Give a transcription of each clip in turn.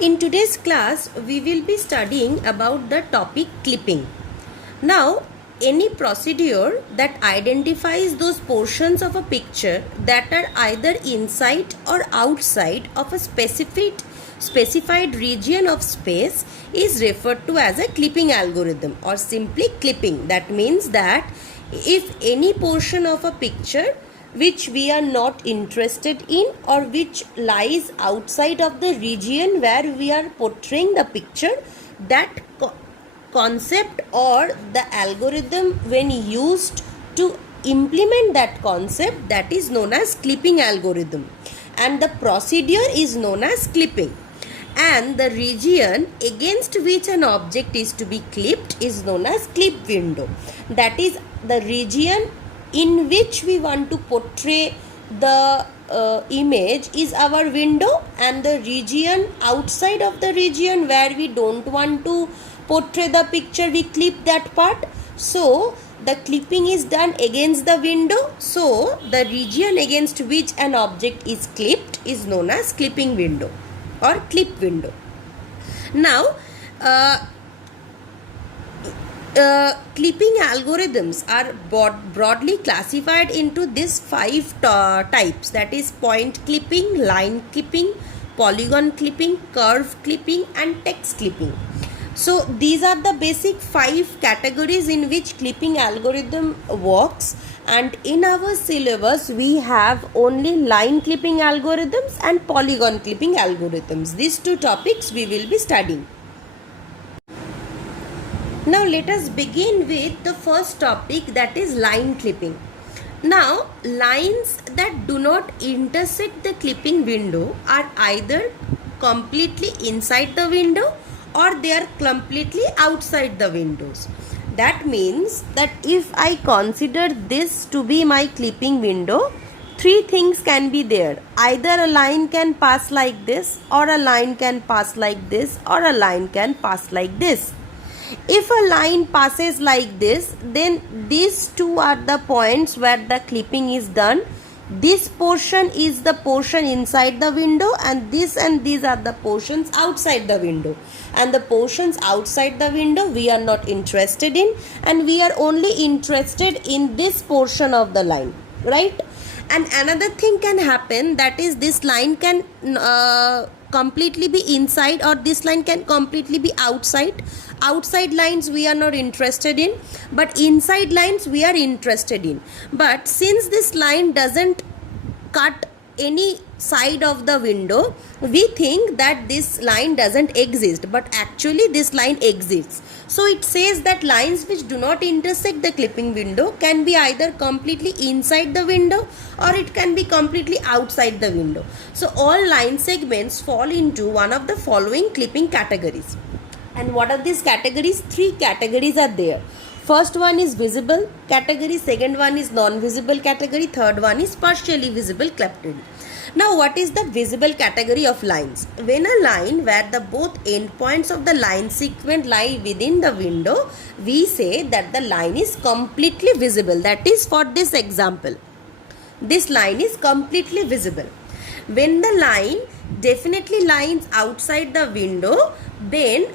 In today's class, we will be studying about the topic clipping. Now, any procedure that identifies those portions of a picture that are either inside or outside of a specified region of space is referred to as a clipping algorithm or simply clipping. That means that if any portion of a picture which we are not interested in or which lies outside of the region where we are portraying the picture, that concept or the algorithm when used to implement that concept, that is known as clipping algorithm, and the procedure is known as clipping, and the region against which an object is to be clipped is known as clip window. That is the region in which we want to portray the image is our window, and the region outside of the region where we don't want to portray the picture, we clip that part. So the clipping is done against the window, so the region against which an object is clipped is known as clipping window or clip window. Now clipping algorithms are broadly classified into these five types, that is point clipping, line clipping, polygon clipping, curve clipping and text clipping. So these are the basic five categories in which clipping algorithm works, and in our syllabus we have only line clipping algorithms and polygon clipping algorithms. These two topics we will be studying. Now let us begin with the first topic, that is line clipping. Now lines that do not intersect the clipping window are either completely inside the window or they are completely outside the windows. That means that if I consider this to be my clipping window, three things can be there. Either a line can pass like this, or a line can pass like this, or a line can pass like this. If a line passes like this, then these two are the points where the clipping is done. This portion is the portion inside the window, and these are the portions outside the window. And the portions outside the window we are not interested in, and we are only interested in this portion of the line, right? And another thing can happen, that is this line can completely be inside, or this line can completely be outside. Outside lines we are not interested in, but inside lines we are interested in. But since this line doesn't cut any side of the window, we think that this line doesn't exist, but actually this line exists. So it says that lines which do not intersect the clipping window can be either completely inside the window or it can be completely outside the window. So all line segments fall into one of the following clipping categories. And what are these categories? Three categories are there. First one is visible category, second one is non-visible category, third one is partially visible category. Now what is the visible category of lines? When a line where the both endpoints of the line segment lie within the window, we say that the line is completely visible. That is, for this example, this line is completely visible. When the line definitely lies outside the window, then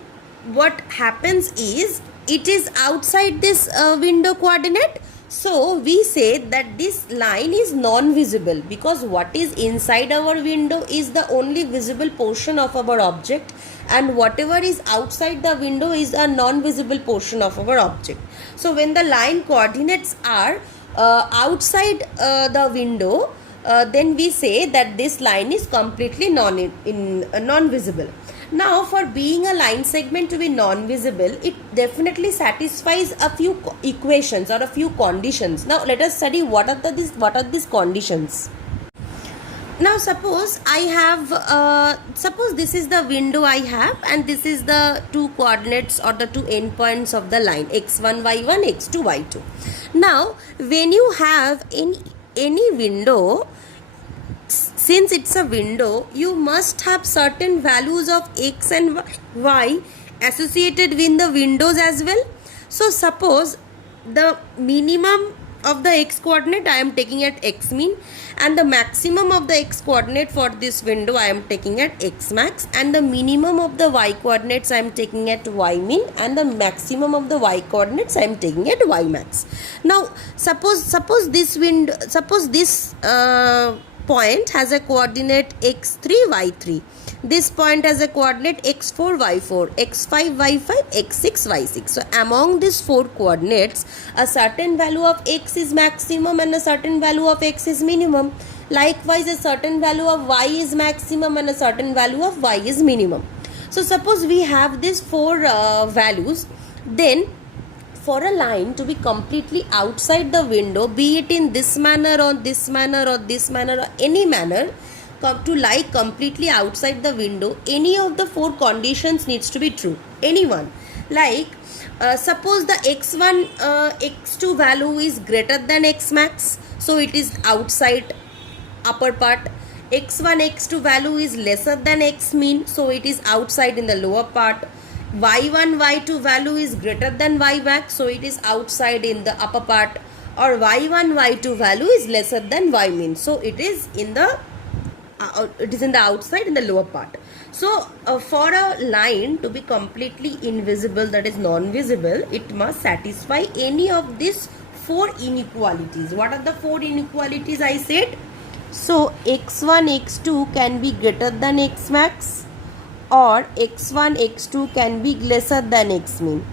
what happens is it is outside this window coordinate. So we say that this line is non-visible, because what is inside our window is the only visible portion of our object, and whatever is outside the window is a non-visible portion of our object. So when the line coordinates are outside the window, then we say that this line is completely non-visible. Now, for being a line segment to be non-visible, it definitely satisfies a few equations or a few conditions. Now, let us study what are these conditions. Now, suppose I have, suppose this is the window I have, and this is the two coordinates or the two endpoints of the line, x1, y1, x2, y2. Now, when you have any window, since it's a window, you must have certain values of x and y associated with the windows as well. So suppose the minimum of the x coordinate I am taking at x mean, and the maximum of the x coordinate for this window I am taking at x max, and the minimum of the y coordinates I am taking at y min, and the maximum of the y coordinates I am taking at y max. Now suppose this point has a coordinate x3 y3. This point has a coordinate x4 y4, x5 y5, x6 y6. So among these four coordinates, a certain value of x is maximum and a certain value of x is minimum. Likewise, a certain value of y is maximum and a certain value of y is minimum. So suppose we have these four values, then for a line to be completely outside the window, be it in this manner or this manner or this manner or any manner, to lie completely outside the window, any of the four conditions needs to be true. Any one. Like suppose the x1 x2 value is greater than x max, so it is outside upper part. x1 x2 value is lesser than x min, so it is outside in the lower part. y1 y2 value is greater than y max, so it is outside in the upper part. Or y1 y2 value is lesser than y min, so it is in the outside in the lower part. So for a line to be completely invisible, that is non-visible, it must satisfy any of these four inequalities. What are the four inequalities I said? So x1 x2 can be greater than x max, or x1 x2 can be lesser than x min,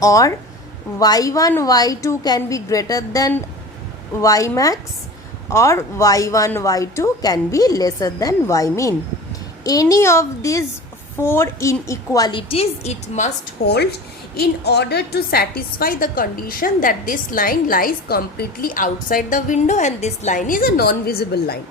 or y1 y2 can be greater than y max, or y1 y2 can be lesser than y min. Any of these four inequalities it must hold in order to satisfy the condition that this line lies completely outside the window and this line is a non-visible line.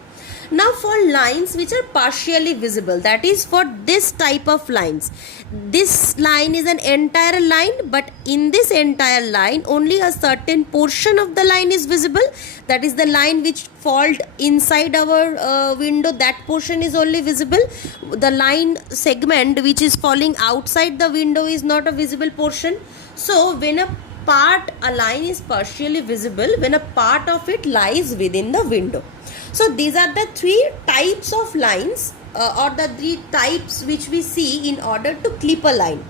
Now for lines which are partially visible, that is for this type of lines, this line is an entire line, but in this entire line only a certain portion of the line is visible, that is the line which falls inside our window, that portion is only visible. The line segment which is falling outside the window is not a visible portion. So when a line is partially visible when a part of it lies within the window. So these are the three types of lines or the three types which we see in order to clip a line,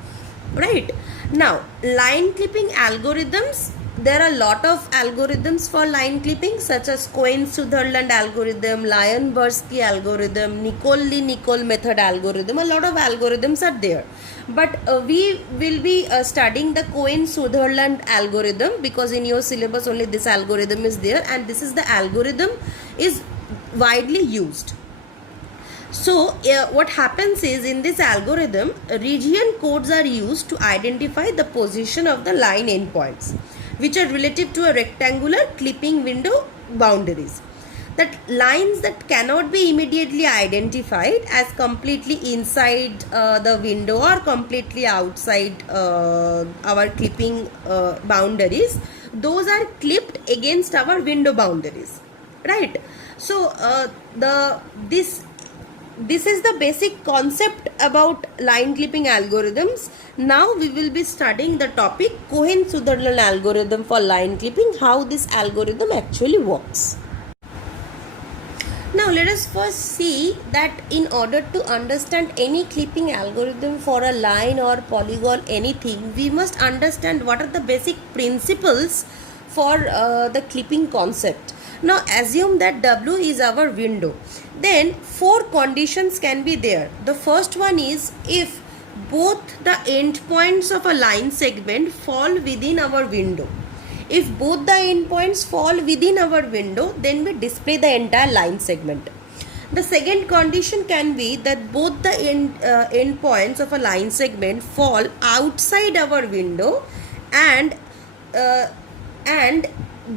right? Now line clipping algorithms, there are a lot of algorithms for line clipping such as Cohen-Sutherland algorithm, Lyman-Bursky algorithm, Niccol method algorithm. A lot of algorithms are there, but we will be studying the Cohen-Sutherland algorithm because in your syllabus only this algorithm is there and this is the algorithm is widely used. So what happens is in this algorithm, region codes are used to identify the position of the line endpoints which are relative to a rectangular clipping window boundaries. That lines that cannot be immediately identified as completely inside the window or completely outside our clipping boundaries, those are clipped against our window boundaries, right? So this is the basic concept about line clipping algorithms. Now we will be studying the topic Cohen-Sutherland algorithm for line clipping, how this algorithm actually works. Now let us first see that in order to understand any clipping algorithm for a line or polygon, anything, we must understand what are the basic principles for the clipping concept. Now assume that W is our window. Then four conditions can be there. The first one is if both the endpoints of a line segment fall within our window. If both the endpoints fall within our window, then we display the entire line segment. The second condition can be that both the endpoints of a line segment fall outside our window and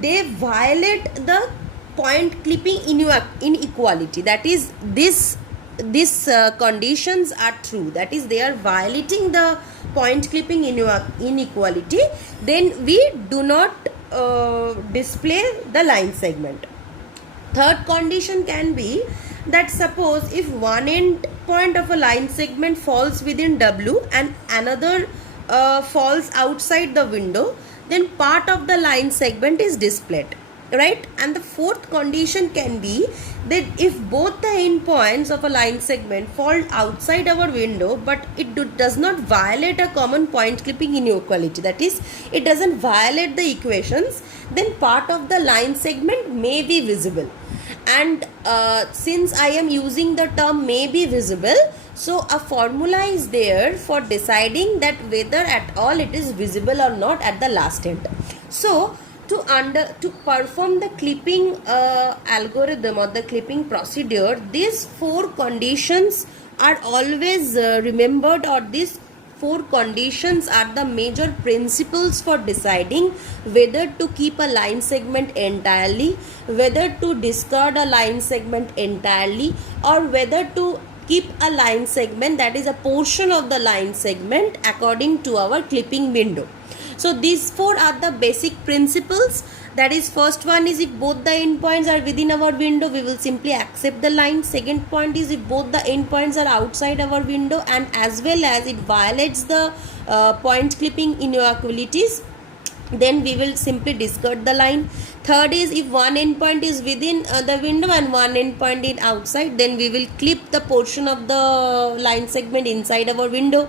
they violate the point clipping inequality. That is, these conditions are true. That is, they are violating the point clipping inequality. Then we do not display the line segment. Third condition can be that suppose if one end point of a line segment falls within W and another falls outside the window, then part of the line segment is displayed, right? And the fourth condition can be that if both the endpoints of a line segment fall outside our window, but it does not violate a common point clipping inequality, that is, it doesn't violate the equations, then part of the line segment may be visible. And since I am using the term may be visible, so a formula is there for deciding that whether at all it is visible or not at the last end. So to perform the clipping algorithm or the clipping procedure, these four conditions are always remembered, or these four conditions are the major principles for deciding whether to keep a line segment entirely, whether to discard a line segment entirely, or whether to keep a line segment, that is a portion of the line segment, according to our clipping window. So these four are the basic principles. That is, first one is if both the endpoints are within our window, we will simply accept the line. Second point is if both the endpoints are outside our window and as well as it violates the point clipping inequalities, then we will simply discard the line. Third is if one endpoint is within the window and one endpoint is outside, then we will clip the portion of the line segment inside our window,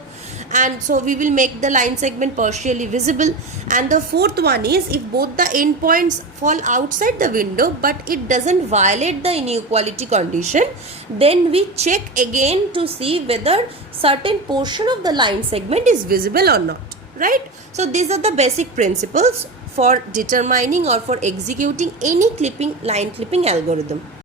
and so we will make the line segment partially visible. And the fourth one is if both the endpoints fall outside the window but it doesn't violate the inequality condition, then we check again to see whether certain portion of the line segment is visible or not, right? So these are the basic principles for determining or for executing any line clipping algorithm.